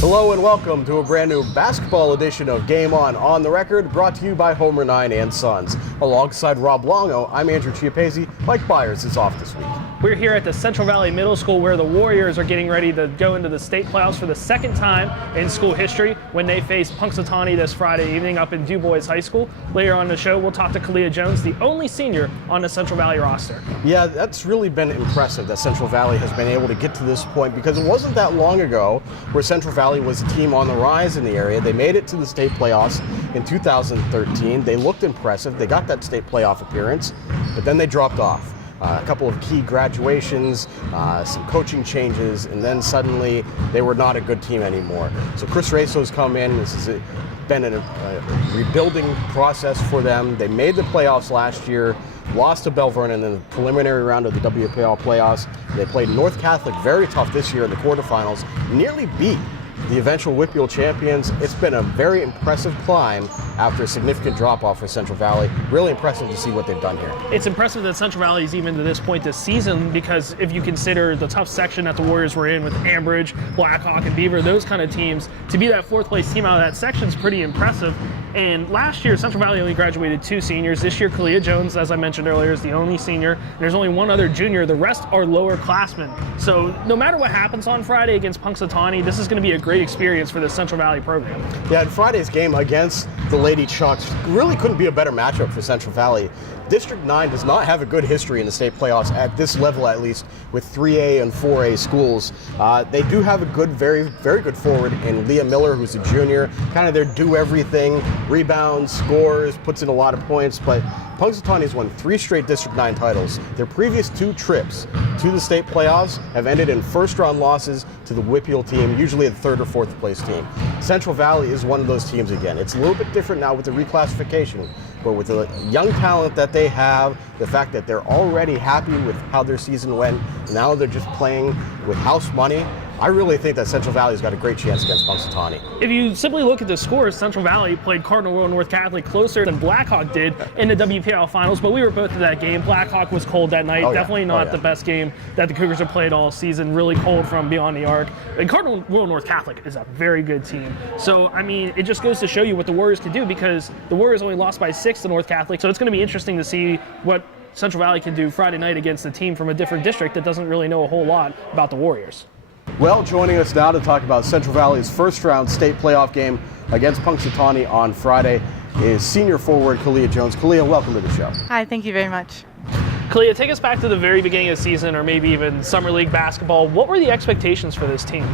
Hello and welcome to a brand new basketball edition of Game On the Record, brought to you by Homer 9 and Sons. Alongside Rob Longo, I'm Andrew Chiappese. Mike Byers is off this week. We're here at the Central Valley Middle School where the Warriors are getting ready to go into the state playoffs for the second time in school history when they face Punxsutawney this Friday evening up in Du Bois High School. Later on the show, we'll talk to Kalia Jones, the only senior on the Central Valley roster. Yeah, that's really been impressive that Central Valley has been able to get to this point, because it wasn't that long ago where Central Valley was a team on the rise in the area. They made it to the state playoffs in 2013. They looked impressive. They got that state playoff appearance, but then they dropped off. A couple of key graduations, some coaching changes, and then suddenly they were not a good team anymore. So Chris Raso's come in. This has been a rebuilding process for them. They made the playoffs last year, lost to Bell Vernon in the preliminary round of the WPL playoffs. They played North Catholic very tough this year in the quarterfinals, nearly beat the eventual WPIAL champions. It's been a very impressive climb after a significant drop-off for Central Valley. Really impressive to see what they've done here. It's impressive that Central Valley is even to this point this season, because if you consider the tough section that the Warriors were in with Ambridge, Blackhawk, and Beaver, those kind of teams, to be that fourth place team out of that section is pretty impressive. And last year, Central Valley only graduated 2 seniors. This year, Kalia Jones, as I mentioned earlier, is the only senior. There's only one other junior. The rest are lower classmen. So no matter what happens on Friday against Punxsutawney, this is going to be a great experience for the Central Valley program. Yeah, and Friday's game against the Lady Chucks really couldn't be a better matchup for Central Valley. District 9 does not have a good history in the state playoffs, at this level at least, with 3A and 4A schools. They do have a good, very, very good forward in Leah Miller, who's a junior, kind of their do-everything, rebounds, scores, puts in a lot of points, but Punxsutawney has won 3 straight District 9 titles. Their previous 2 trips to the state playoffs have ended in first-round losses to the WPIAL team, usually a 3rd or 4th place team. Central Valley is one of those teams again. It's a little bit different now with the reclassification, but with the young talent that they have, the fact that they're already happy with how their season went, now they're just playing with house money. I really think that Central Valley's got a great chance against Punxsutawney. If you simply look at the scores, Central Valley played Cardinal Royal North Catholic closer than Blackhawk did in the WPL finals, but we were both at that game. Blackhawk was cold that night. Definitely not the best game that the Cougars have played all season. Really cold from beyond the arc. And Cardinal Royal North Catholic is a very good team. So, I mean, it just goes to show you what the Warriors can do, because the Warriors only lost by 6 to North Catholic. So it's going to be interesting to see what Central Valley can do Friday night against a team from a different district that doesn't really know a whole lot about the Warriors. Well, joining us now to talk about Central Valley's first-round state playoff game against Punxsutawney on Friday is senior forward Kalia Jones. Kalia, welcome to the show. Hi, thank you very much. Kalia, take us back to the very beginning of the season, or maybe even Summer League basketball. What were the expectations for this team?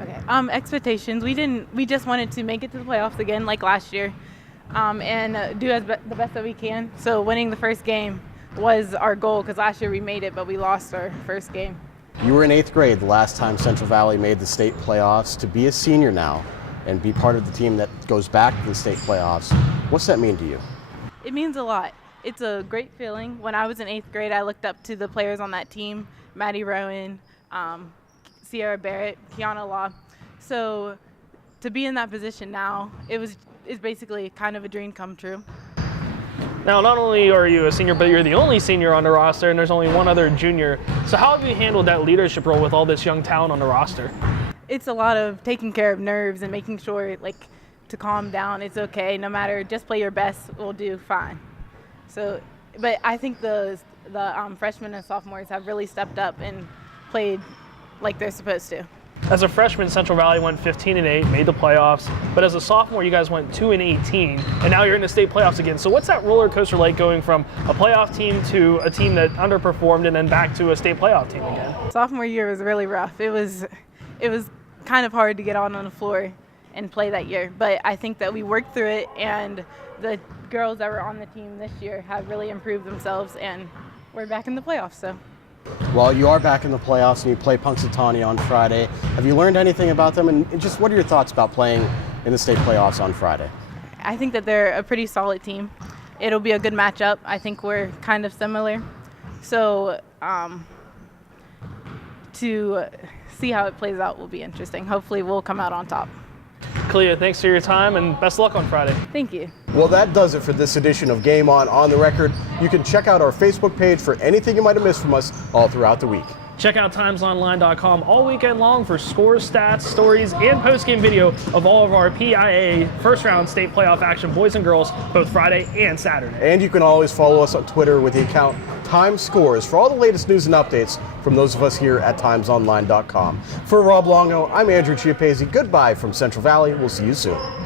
Okay. Expectations. We just wanted to make it to the playoffs again, like last year, and do the best that we can. So winning the first game was our goal, because last year we made it, but we lost our first game. You were in 8th grade the last time Central Valley made the state playoffs. To be a senior now and be part of the team that goes back to the state playoffs, what's that mean to you? It means a lot. It's a great feeling. When I was in 8th grade, I looked up to the players on that team, Maddie Rowan, Sierra Barrett, Kiana Law. So to be in that position now, it's basically kind of a dream come true. Now, not only are you a senior, but you're the only senior on the roster, and there's only one other junior. So how have you handled that leadership role with all this young talent on the roster? It's a lot of taking care of nerves and making sure, to calm down. It's okay. No matter, just play your best. We'll do fine. So, but I think the freshmen and sophomores have really stepped up and played like they're supposed to. As a freshman, Central Valley went 15-8, made the playoffs. But as a sophomore, you guys went 2-18, and now you're in the state playoffs again. So what's that roller coaster like, going from a playoff team to a team that underperformed and then back to a state playoff team again? Sophomore year was really rough. It was kind of hard to get on the floor and play that year. But I think that we worked through it, and the girls that were on the team this year have really improved themselves, and we're back in the playoffs. So. Well, you are back in the playoffs and you play Punxsutawney on Friday. Have you learned anything about them? And just what are your thoughts about playing in the state playoffs on Friday? I think that they're a pretty solid team. It'll be a good matchup. I think we're kind of similar. So to see how it plays out will be interesting. Hopefully we'll come out on top. Kalia, thanks for your time and best of luck on Friday. Thank you. Well, that does it for this edition of Game On the Record. You can check out our Facebook page for anything you might have missed from us all throughout the week. Check out timesonline.com all weekend long for scores, stats, stories, and post-game video of all of our PIA first-round state playoff action, boys and girls, both Friday and Saturday. And you can always follow us on Twitter with the account Time Scores for all the latest news and updates from those of us here at timesonline.com. For Rob Longo, I'm Andrew Chiappesi. Goodbye from Central Valley. We'll see you soon.